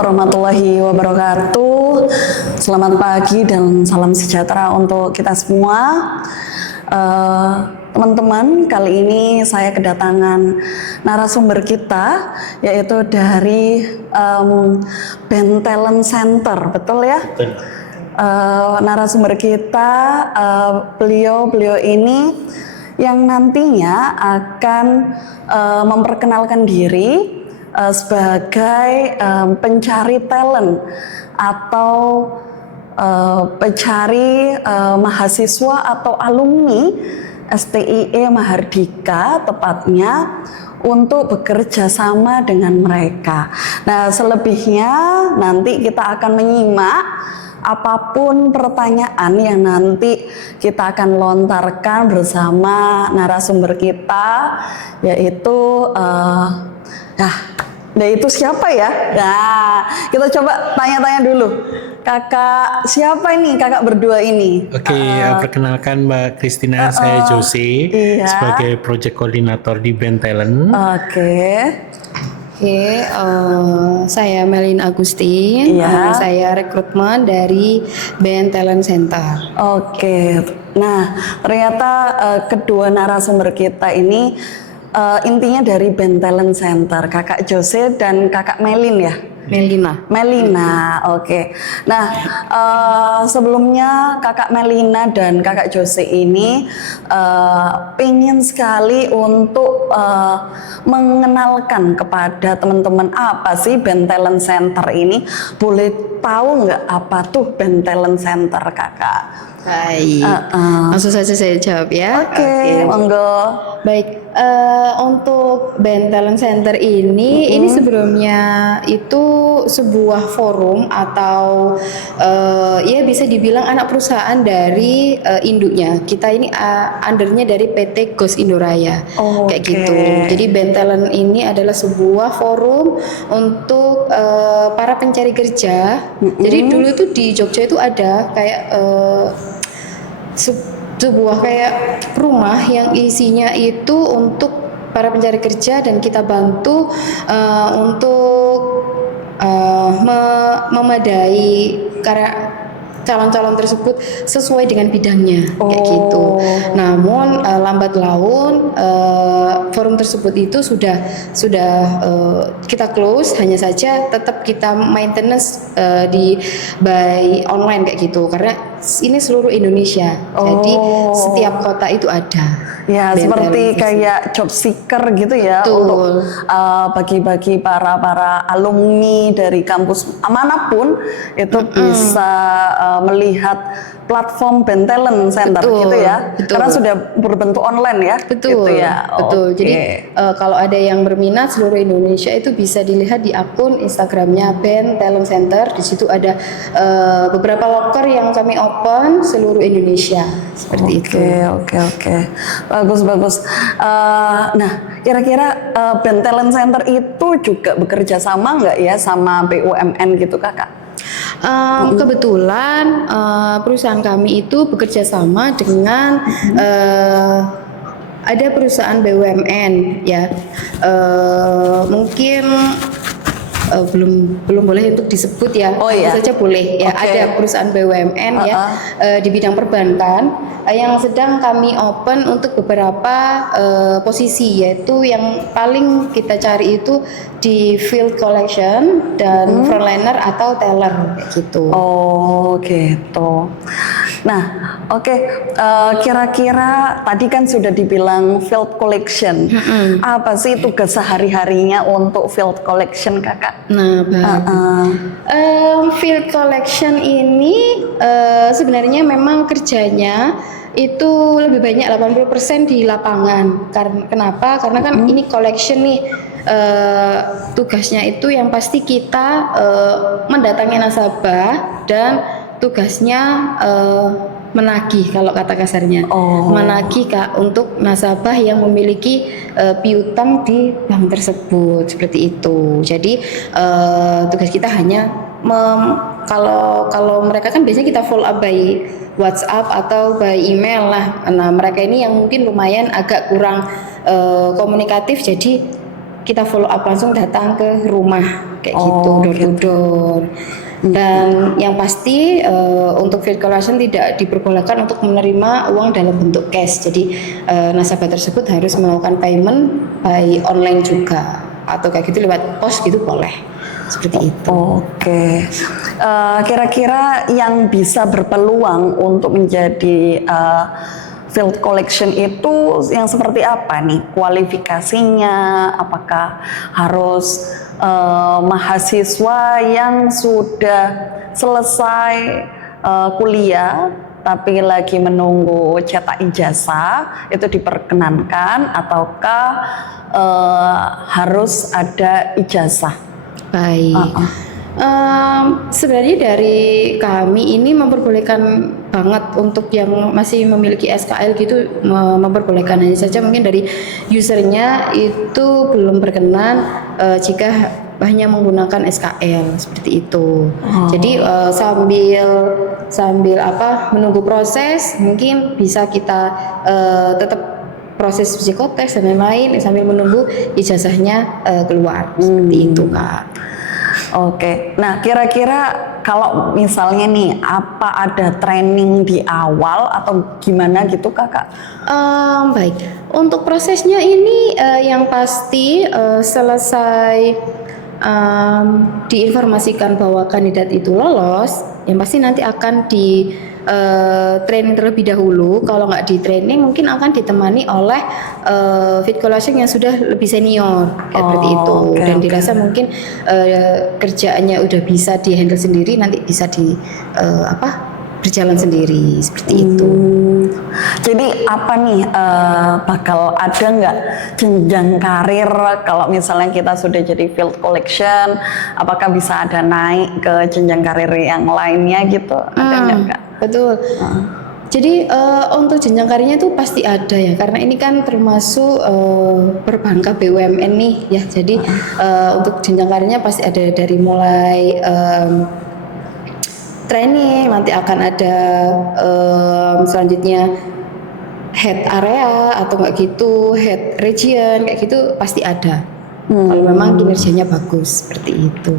Warahmatullahi wabarakatuh. Selamat pagi dan salam sejahtera untuk kita semua. Teman-teman, kali ini saya kedatangan narasumber kita, yaitu dari BEN Talent Center, betul ya? Betul. Narasumber kita, beliau ini yang nantinya akan memperkenalkan diri sebagai pencari talent atau pencari mahasiswa atau alumni STIE Mahardika tepatnya untuk bekerja sama dengan mereka. Nah, selebihnya nanti kita akan menyimak apapun pertanyaan yang nanti kita akan lontarkan bersama narasumber kita, yaitu Nah itu siapa ya? Nah, kita coba tanya-tanya dulu. Kakak siapa ini? Kakak berdua ini. Oke, perkenalkan Mbak Christina, saya Jose sebagai project coordinator di BEN Talent. Oke, saya Melin Agustin. Saya rekrutmen dari BEN Talent Center. Oke. Nah, ternyata kedua narasumber kita ini intinya dari BEN Talent Center, Kakak Jose dan Kakak Melin ya? Melina, oke. Nah, sebelumnya Kakak Melina dan Kakak Jose ini pengen sekali untuk mengenalkan kepada teman-teman apa sih BEN Talent Center ini. Boleh tahu nggak apa tuh BEN Talent Center, Kakak? Baik, langsung saja saya jawab ya. Oke, monggo. Baik, untuk BEN Talent Center ini sebelumnya itu sebuah forum atau ya bisa dibilang anak perusahaan dari induknya. Kita ini undernya dari PT Ghost Indoraya, kayak gitu. Jadi BEN Talent ini adalah sebuah forum untuk para pencari kerja. Jadi dulu tuh di Jogja itu ada kayak sebuah kayak rumah yang isinya itu untuk para pencari kerja, dan kita bantu untuk memadai karena calon-calon tersebut sesuai dengan bidangnya, kayak gitu. Namun lambat laun forum tersebut itu sudah kita close, hanya saja tetap kita maintenance by online kayak gitu, karena ini seluruh Indonesia. Jadi setiap kota itu ada. Ya, seperti kayak job seeker gitu ya. Betul. Untuk bagi-bagi para alumni dari kampus manapun itu bisa melihat platform BEN Talent Center. Gitu ya. Karena sudah berbentuk online ya. Betul. Gitu ya. Betul. Jadi kalau ada yang berminat seluruh Indonesia itu bisa dilihat di akun Instagramnya BEN Talent Center. Di situ ada beberapa loker yang kami open seluruh Indonesia, seperti itu. Oke. Bagus. Nah, kira-kira BEN Talent Center itu juga bekerja sama nggak ya sama BUMN gitu, Kakak? Kebetulan perusahaan kami itu bekerja sama dengan ada perusahaan BUMN ya. Mungkin belum boleh untuk disebut ya. Saja boleh ya. Ada perusahaan BUMN ya di bidang perbankan yang sedang kami open untuk beberapa posisi, yaitu yang paling kita cari itu di field collection dan frontliner atau teller kayak gitu. Gitu. Nah, kira-kira tadi kan sudah dibilang field collection. Apa sih tugas sehari-harinya untuk field collection, Kakak? Nah, field collection ini sebenarnya memang kerjanya itu lebih banyak 80% di lapangan. Kenapa? Karena kan ini collection nih. Tugasnya itu yang pasti kita mendatangi nasabah, dan tugasnya menagih, kalau kata kasarnya menagih untuk nasabah yang memiliki piutang di bank tersebut, seperti itu. Jadi tugas kita hanya kalau mereka kan biasanya kita follow up by WhatsApp atau by email lah. Nah, mereka ini yang mungkin lumayan agak kurang komunikatif, jadi kita follow up langsung datang ke rumah kayak gitu, Oh, door to door. Dan yang pasti untuk field collection tidak diperbolehkan untuk menerima uang dalam bentuk cash. Jadi nasabah tersebut harus melakukan payment by online juga atau kayak gitu lewat pos gitu boleh. Seperti itu. Oke. Kira-kira yang bisa berpeluang untuk menjadi field collection itu yang seperti apa nih kualifikasinya? Apakah harus mahasiswa yang sudah selesai kuliah tapi lagi menunggu cetak ijazah itu diperkenankan ataukah harus ada ijazah? Baik. Sebenarnya dari kami ini memperbolehkan banget untuk yang masih memiliki SKL gitu, memperbolehkan. Hanya saja mungkin dari usernya itu belum berkenan jika hanya menggunakan SKL seperti itu. Jadi sambil menunggu proses, mungkin bisa kita tetap proses psikotes dan lain-lain sambil menunggu ijazahnya keluar seperti itu, Kak. Oke, nah kira-kira kalau misalnya nih, apa ada training di awal atau gimana gitu kakak? Baik, untuk prosesnya ini yang pasti selesai diinformasikan bahwa kandidat itu lolos, yang pasti nanti akan di training terlebih dahulu. Kalau nggak di training mungkin akan ditemani oleh field collection yang sudah lebih senior kayak seperti itu. Dan dirasa mungkin kerjaannya udah bisa di handle sendiri, nanti bisa di berjalan sendiri seperti itu. Jadi apa nih bakal ada nggak jenjang karir kalau misalnya kita sudah jadi field collection, apakah bisa ada naik ke jenjang karir yang lainnya gitu? Ada nggak kak? Betul. Jadi untuk jenjang karirnya itu pasti ada ya, karena ini kan termasuk perbankan BUMN nih ya. Jadi untuk jenjang karirnya pasti ada dari mulai training, nanti akan ada selanjutnya head area atau enggak gitu, head region kayak gitu pasti ada. Kalau memang kinerjanya bagus seperti itu.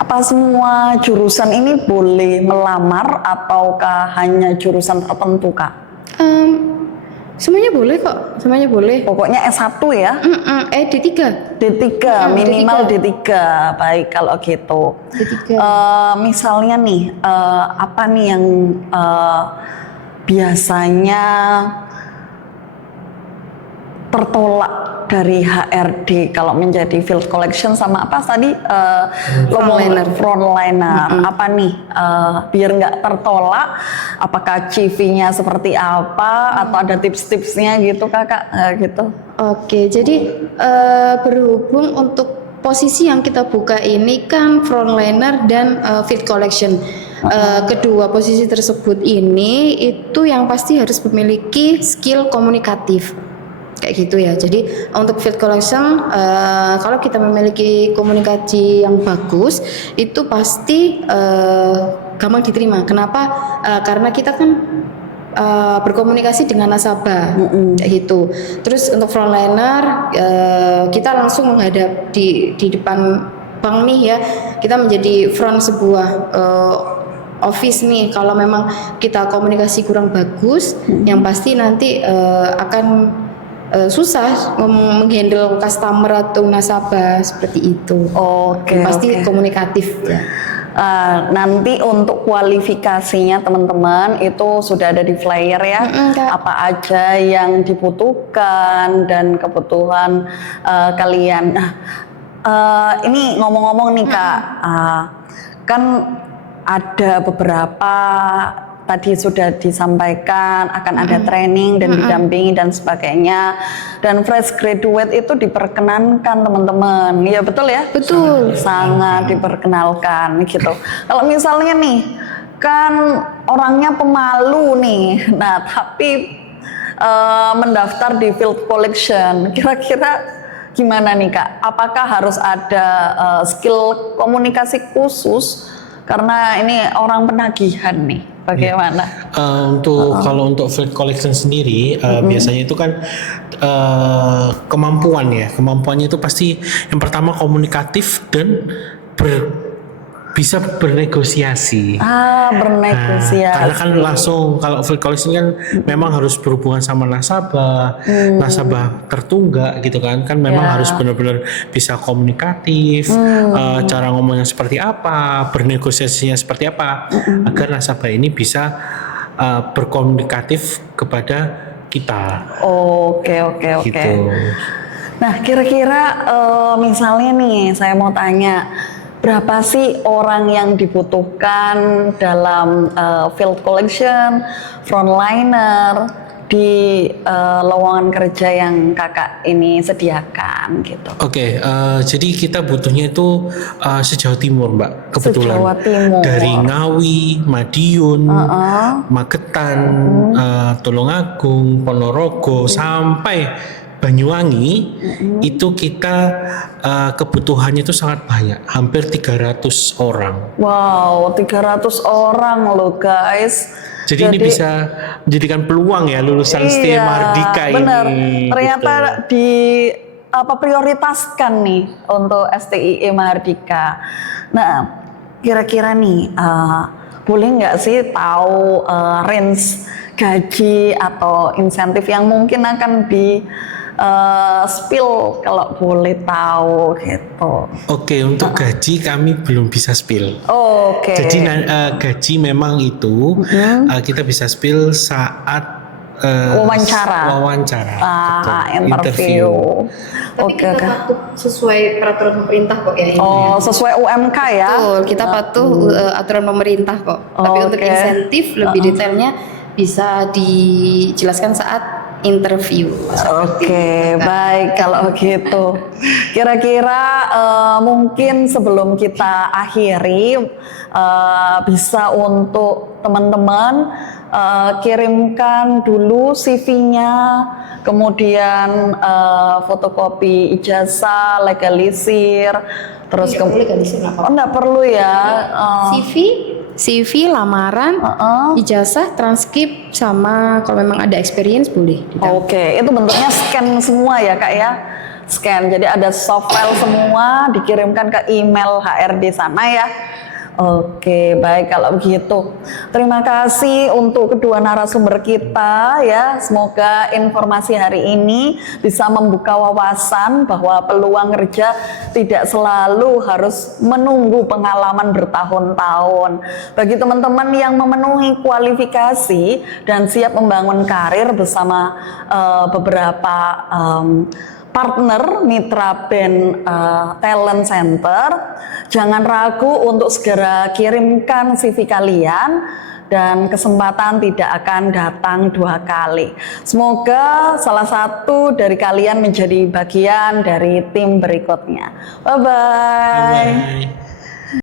Apa semua jurusan ini boleh melamar ataukah hanya jurusan tertentu kak? Semuanya boleh kok, semuanya boleh. Pokoknya S1 ya? D3. D3, minimal D3. Baik kalau gitu. D3. Misalnya nih, apa nih yang biasanya tertolak dari HRD kalau menjadi field collection sama apa tadi frontliner apa nih biar nggak tertolak, apakah CV-nya seperti apa atau ada tips-tipsnya gitu kakak gitu? Oke, jadi berhubung untuk posisi yang kita buka ini kan frontliner dan field collection. Kedua posisi tersebut ini itu yang pasti harus memiliki skill komunikatif kayak gitu ya. Jadi untuk field collection kalau kita memiliki komunikasi yang bagus itu pasti gampang diterima. Kenapa? Karena kita kan berkomunikasi dengan nasabah kayak gitu. Terus untuk frontliner kita langsung menghadap di depan bank nih ya. Kita menjadi front sebuah office nih. Kalau memang kita komunikasi kurang bagus, yang pasti nanti akan susah menghandle customer atau nasabah seperti itu. Pasti komunikatif ya. Nanti untuk kualifikasinya teman-teman itu sudah ada di flyer ya, apa aja yang dibutuhkan dan kebutuhan kalian. Nah, ini ngomong-ngomong nih kak, kan ada beberapa tadi sudah disampaikan akan ada training dan didampingi dan sebagainya, dan fresh graduate itu diperkenankan teman-teman, ya betul ya? Betul. Sangat diperkenalkan gitu. Kalau misalnya nih kan orangnya pemalu nih, nah tapi mendaftar di field collection, kira-kira gimana nih kak? Apakah harus ada skill komunikasi khusus karena ini orang penagihan nih? bagaimana? Kalau untuk field collection sendiri biasanya itu kan kemampuannya itu pasti yang pertama komunikatif dan bisa bernegosiasi. Bernegosiasi. Karena kan langsung kalau field collection kan memang harus berhubungan sama nasabah, nasabah tertunggak gitu kan memang harus benar-benar bisa komunikatif, cara ngomongnya seperti apa, bernegosiasinya seperti apa, agar nasabah ini bisa berkomunikatif kepada kita. Oke. Gitu. Nah, kira-kira misalnya nih, saya mau tanya, berapa sih orang yang dibutuhkan dalam field collection, frontliner di lowongan kerja yang kakak ini sediakan gitu? Oke, jadi kita butuhnya itu se-Jawa Timur, Mbak. Kebetulan Se-Jawa Timur. dari Ngawi, Madiun, Magetan, Tulungagung, Ponorogo sampai Banyuwangi itu kita kebutuhannya itu sangat banyak, hampir 300 orang. Wow, 300 orang loh guys. Jadi ini bisa menjadikan peluang ya lulusan STI Mardika bener. ini. Ternyata gitu. prioritaskan nih untuk STI Mardika. Nah, kira-kira nih boleh nggak sih tahu range gaji atau insentif yang mungkin akan di spill kalau boleh tahu gitu. Oke, untuk gaji kami belum bisa spill. Oke. Jadi gaji memang itu kita bisa spill saat wawancara, interview. Tapi kita patuh sesuai peraturan pemerintah kok ya. Sesuai UMK ya. Betul, kita patuh aturan pemerintah kok. Tapi untuk insentif lebih detailnya bisa dijelaskan saat interview. Oke, baik kalau gitu. Kira-kira mungkin sebelum kita akhiri bisa untuk teman-teman kirimkan dulu CV-nya, kemudian fotokopi ijazah, legalisir, terus legalisir enggak perlu ya. CV, lamaran, ijazah, transkrip, sama kalau memang ada experience boleh. Oke, itu bentuknya scan semua ya kak ya? Scan, jadi ada soft file semua dikirimkan ke email HRD sana ya. Oke, baik kalau begitu. Terima kasih untuk kedua narasumber kita ya. Semoga informasi hari ini bisa membuka wawasan bahwa peluang kerja tidak selalu harus menunggu pengalaman bertahun-tahun. Bagi teman-teman yang memenuhi kualifikasi dan siap membangun karir bersama beberapa partner mitra band Talent Center, jangan ragu untuk segera kirimkan CV kalian dan kesempatan tidak akan datang dua kali. Semoga salah satu dari kalian menjadi bagian dari tim berikutnya. Bye-bye.